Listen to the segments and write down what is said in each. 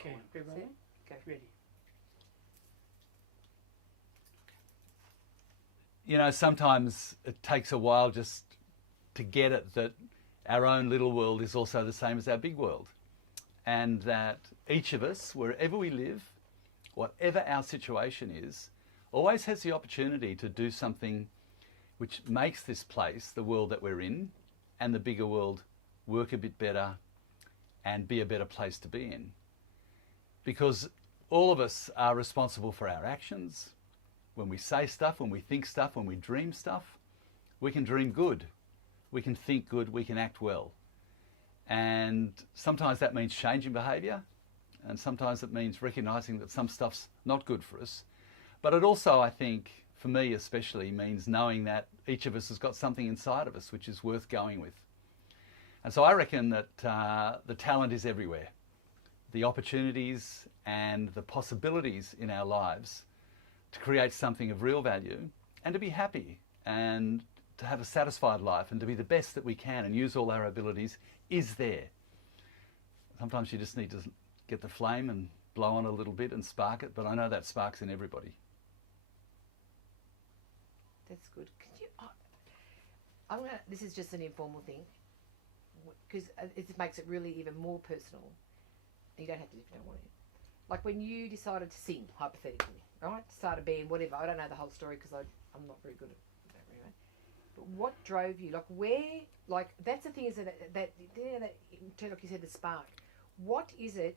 Okay, we're rolling. Go. Ready. You know, sometimes it takes a while just to get it that our own little world is also the same as our big world. And that each of us, wherever we live, whatever our situation is, always has the opportunity to do something which makes this place, the world that we're in, and the bigger world work a bit better and be a better place to be in. Because all of us are responsible for our actions. When we say stuff, when we think stuff, when we dream stuff, we can dream good, we can think good, we can act well. And sometimes that means changing behaviour, and sometimes it means recognising that some stuff's not good for us. But it also, I think, for me especially, means knowing that each of us has got something inside of us which is worth going with. And so I reckon that the talent is everywhere. The opportunities and the possibilities in our lives to create something of real value and to be happy and to have a satisfied life and to be the best that we can and use all our abilities is there. Sometimes you just need to get the flame and blow on a little bit and spark it, but I know that spark's in everybody. That's good. Could you? This is just an informal thing, because it makes it really even more personal. You don't have to if you don't want to. Like when you decided to sing, hypothetically, right? Start a band, whatever. I don't know the whole story because I'm not very good at that anyway. But what drove you? Like where? Like that's the thing is that like you said, the spark. What is it?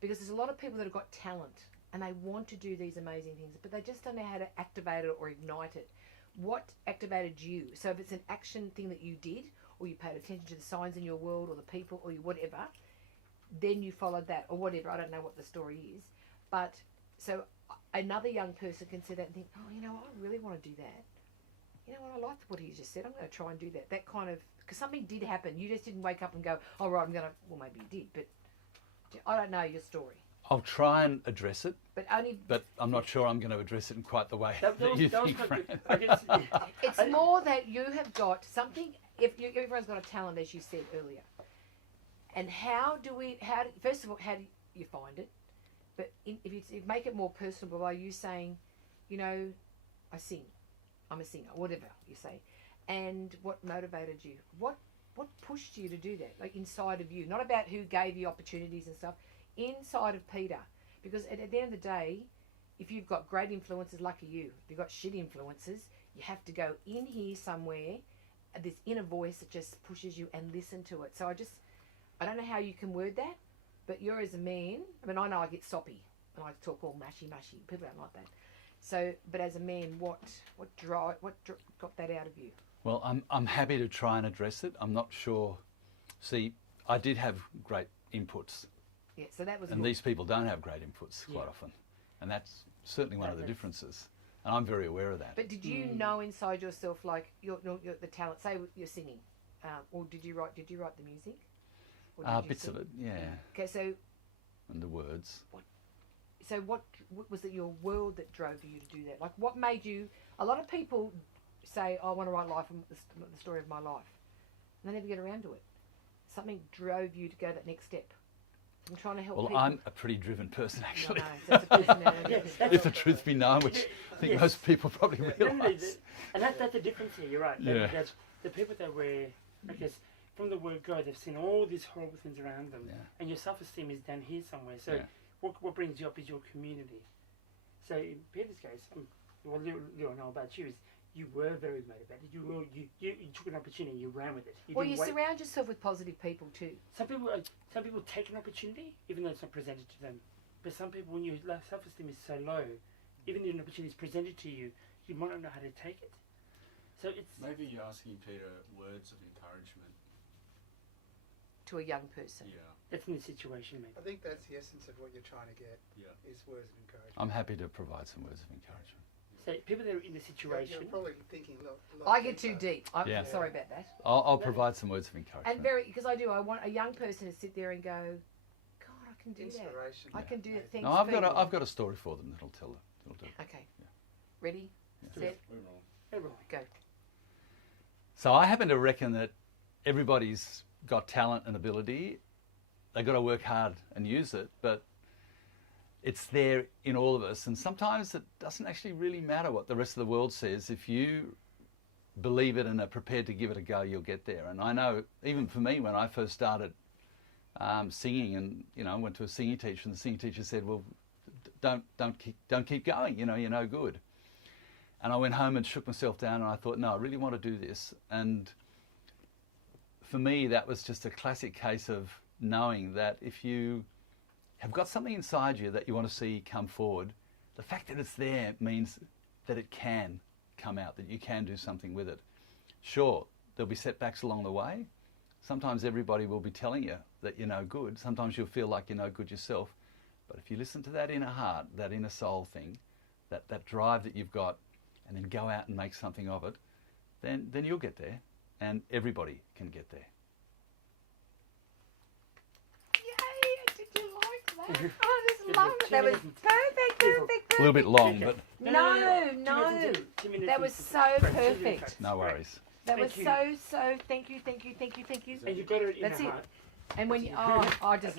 Because there's a lot of people that have got talent and they want to do these amazing things, but they just don't know how to activate it or ignite it. What activated you? So if it's an action thing that you did, or you paid attention to the signs in your world or the people or you whatever, then you followed that or whatever. I don't know what the story is. But so another young person can sit there and think, oh, you know, I really want to do that. You know what, I like what he just said. I'm going to try and do that. That kind of, because something did happen. You just didn't wake up and go, oh, right, I'm going to, well, maybe you did, but I don't know your story. I'll try and address it, but I'm not sure I'm going to address it in quite the way that you was think, quite Fran. good. It's more that you have got something, everyone's got a talent, as you said earlier. And first of all, how do you find it? But if you make it more personal by you saying, you know, I sing, I'm a singer, whatever you say. And what motivated you? What pushed you to do that? Like inside of you, not about who gave you opportunities and stuff, inside of Peter. Because at the end of the day, if you've got great influences, lucky you. If you've got shit influences, you have to go in here somewhere, this inner voice that just pushes you and listen to it. So I don't know how you can word that, but you're as a man, I mean, I know I get soppy and I talk all mashy. People don't like that. So, but as a man, what got that out of you? Well, I'm happy to try and address it. I'm not sure. See, I did have great inputs. Yeah, so that was. And these people don't have great inputs quite often, and that's certainly one of the differences. And I'm very aware of that. But did you know inside yourself, like your the talent? Say you're singing, or did you write the music? Bits of it, yeah. Okay, so. And the words. What was it? Your world that drove you to do that? Like, what made you? A lot of people say, oh, "I want to write the story of my life," and they never get around to it. Something drove you to go that next step. I'm trying to help people. Well, I'm a pretty driven person, actually. No, that's a personality. If the truth be known, which I think most people probably realise. And that's the difference here, you're right. Yeah. That's the people that were, I guess, from the word go, they've seen all these horrible things around them. Yeah. And your self-esteem is down here somewhere. So what brings you up is your community. So in Peter's case, what Leo know about you is you were very motivated. You took an opportunity, you ran with it. You surround yourself with positive people too. Some people take an opportunity even though it's not presented to them. But some people, when your self-esteem is so low, even if an opportunity is presented to you, you might not know how to take it. So it's maybe you're asking Peter words of encouragement to a young person. Yeah, that's in the situation, maybe. I think that's the essence of what you're trying to get. Yeah, is words of encouragement. I'm happy to provide some words of encouragement. So people that are in the situation. You're probably thinking. I get too deep. I'm sorry about that. I'll provide some words of encouragement. And because I want a young person to sit there and go, God, I can do Inspiration. that. I can do that. Thanks. No, I've got a story for them that'll tell it. Okay. Yeah. Ready? Set. Everyone. Go. So I happen to reckon that everybody's got talent and ability. They've got to work hard and use it, but it's there in all of us. And sometimes it doesn't actually really matter what the rest of the world says. If you believe it and are prepared to give it a go, you'll get there. And I know, even for me, when I first started singing, and I went to a singing teacher, and the singing teacher said, "Well, don't keep going. You're no good." And I went home and shook myself down, and I thought, no, I really want to do this. And for me, that was just a classic case of knowing that if you have got something inside you that you want to see come forward, the fact that it's there means that it can come out, that you can do something with it. Sure, there'll be setbacks along the way. Sometimes everybody will be telling you that you're no good. Sometimes you'll feel like you're no good yourself. But if you listen to that inner heart, that inner soul thing, that drive that you've got, and then go out and make something of it, then you'll get there, and everybody can get there. Yay! Did you like that? I just love it. That was perfect. A little bit long, but No. That was so perfect. no worries. That was so. Thank you. And you got it in That's your it. heart. And when you, I just